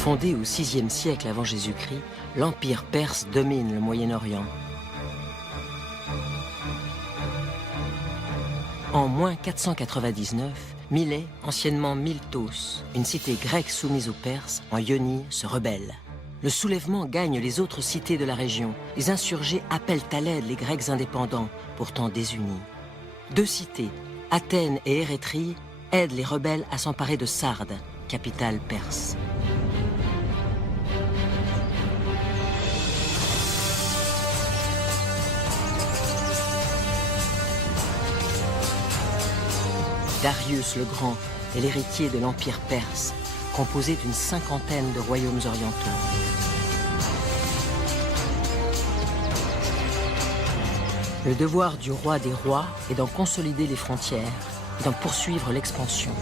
Fondé au VIe siècle avant Jésus-Christ, l'Empire perse domine le Moyen-Orient. En moins 499, Milet, anciennement Miltos, une cité grecque soumise aux Perses, en Ionie, se rebelle. Le soulèvement gagne les autres cités de la région. Les insurgés appellent à l'aide les Grecs indépendants, pourtant désunis. Deux cités, Athènes et Érétrie, aident les rebelles à s'emparer de Sardes, capitale perse. Darius le Grand est l'héritier de l'Empire perse, composé d'une cinquantaine de royaumes orientaux. Le devoir du roi des rois est d'en consolider les frontières et d'en poursuivre l'expansion.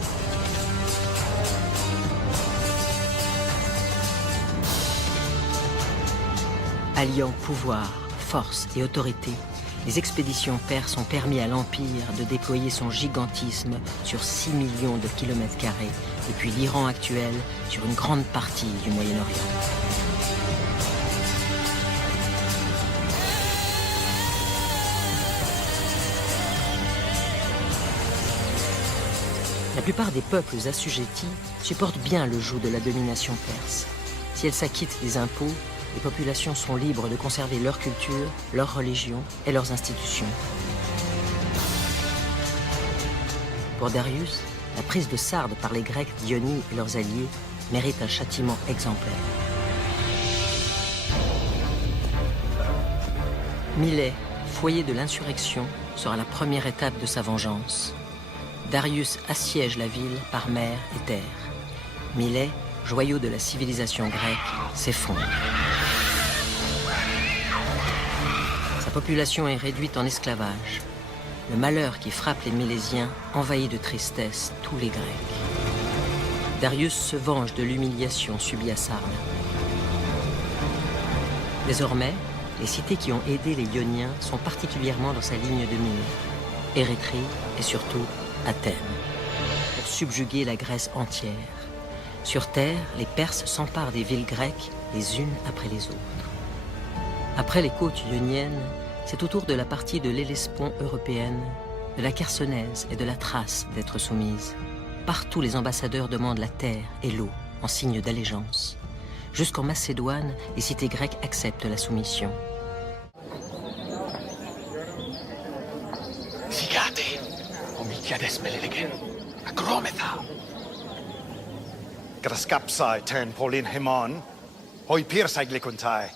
Alliant pouvoir, force et autorité, les expéditions perses ont permis à l'Empire de déployer son gigantisme sur 6 millions de kilomètres carrés, depuis l'Iran actuel sur une grande partie du Moyen-Orient. La plupart des peuples assujettis supportent bien le joug de la domination perse. Si elles s'acquittent des impôts, les populations sont libres de conserver leur culture, leur religion et leurs institutions. Pour Darius, la prise de Sardes par les Grecs d'Ionie et leurs alliés mérite un châtiment exemplaire. Milet, foyer de l'insurrection, sera la première étape de sa vengeance. Darius assiège la ville par mer et terre. Milet, joyau de la civilisation grecque, s'effondre. Sa population est réduite en esclavage. Le malheur qui frappe les Milésiens envahit de tristesse tous les Grecs. Darius se venge de l'humiliation subie à Sardes. Désormais, les cités qui ont aidé les Ioniens sont particulièrement dans sa ligne de mire. Érétrie et surtout Athènes, pour subjuguer la Grèce entière. Sur terre, les Perses s'emparent des villes grecques les unes après les autres. Après les côtes ioniennes, c'est au tour de la partie de l'Hellespont européenne, de la Chersonèse et de la Thrace d'être soumise. Partout, les ambassadeurs demandent la terre et l'eau en signe d'allégeance. Jusqu'en Macédoine, les cités grecques acceptent la soumission. Sigate, omitiades melelegen, agrometha. Graskapsai ten polin hemon, hoi pirsai glikuntai.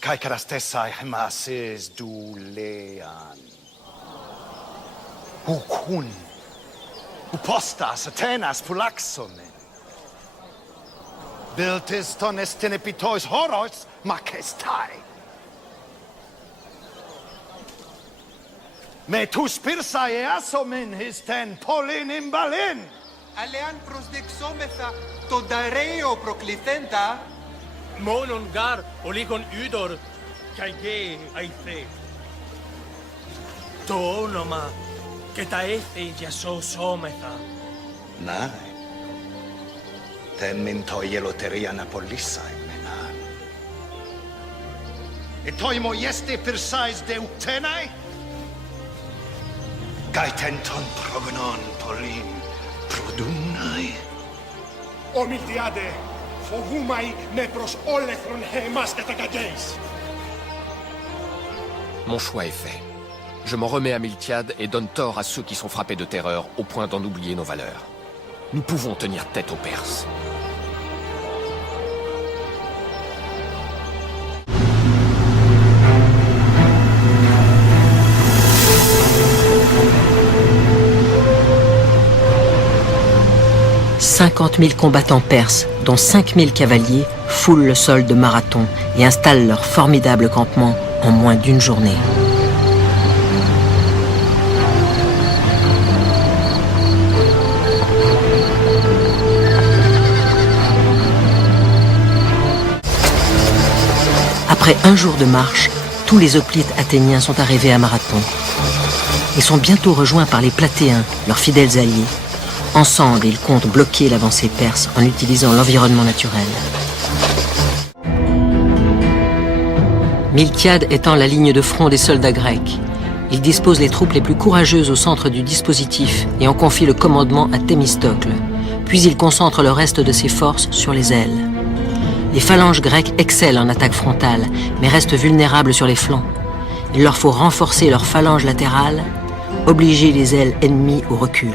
Kai karastesai hemasis du lean. Hukun. Upostas Athenas pulaxomen. Biltis ton estinepitois horos makestai. Me tus pirsai easomen his ten polin imbalin. Αλέαν προσδεξόμεθα τον Δαρέο προκληθέντα. Μόνον γάρ ο λίγον Ιδωρ, καιγέ αϊθέ. Το όνομα και τα έθη διασώσόμεθα. Nai. Temmin toi eloteria Napolisai menan. Et toi moieste pirsais deutenai? Kai tenton progonon polin. Προδούναι. Ο Μιλτιάδε, φοβούμαι με προς όλεθρον εμάς κατακαγγέεις. Mon choix est fait. Je m'en remets à Miltiade et donne tort à ceux qui sont frappés de terreur au point d'en oublier nos valeurs. Nous pouvons tenir tête aux Perses. « 50 000 combattants perses, dont 5 000 cavaliers, foulent le sol de Marathon et installent leur formidable campement en moins d'une journée. Après un jour de marche, tous les hoplites athéniens sont arrivés à Marathon. Ils sont bientôt rejoints par les Platéens, leurs fidèles alliés. Ensemble, ils comptent bloquer l'avancée perse en utilisant l'environnement naturel. Miltiade étend la ligne de front des soldats grecs. Il dispose les troupes les plus courageuses au centre du dispositif et en confie le commandement à Thémistocle. Puis il concentre le reste de ses forces sur les ailes. Les phalanges grecques excellent en attaque frontale, mais restent vulnérables sur les flancs. Il leur faut renforcer leurs phalanges latérales, obliger les ailes ennemies au recul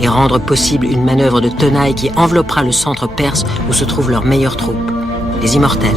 et rendre possible une manœuvre de tenaille qui enveloppera le centre perse où se trouvent leurs meilleures troupes, les Immortels.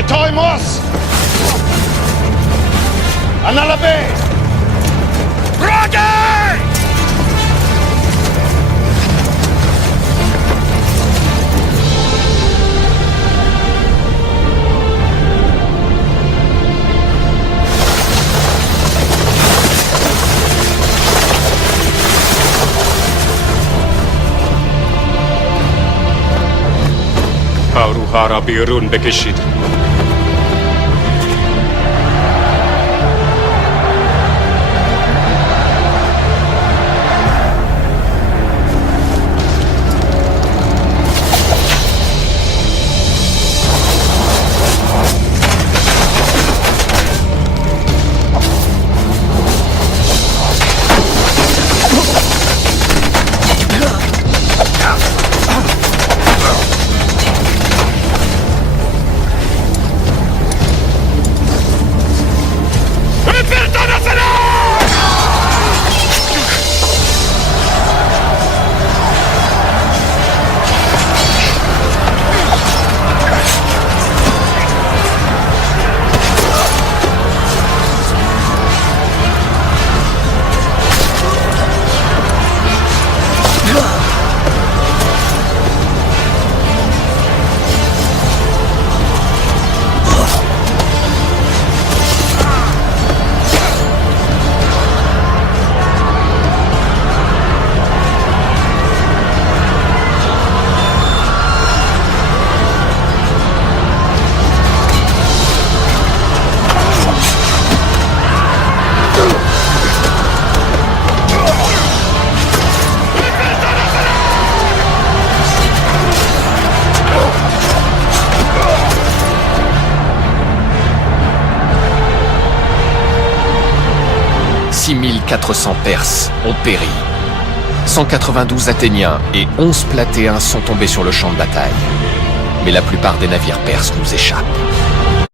Etoimos! Analabe! Brage! Auruhara birun bekeshit. « 400 Perses ont péri. 192 Athéniens et 11 Platéens sont tombés sur le champ de bataille. Mais la plupart des navires perses nous échappent.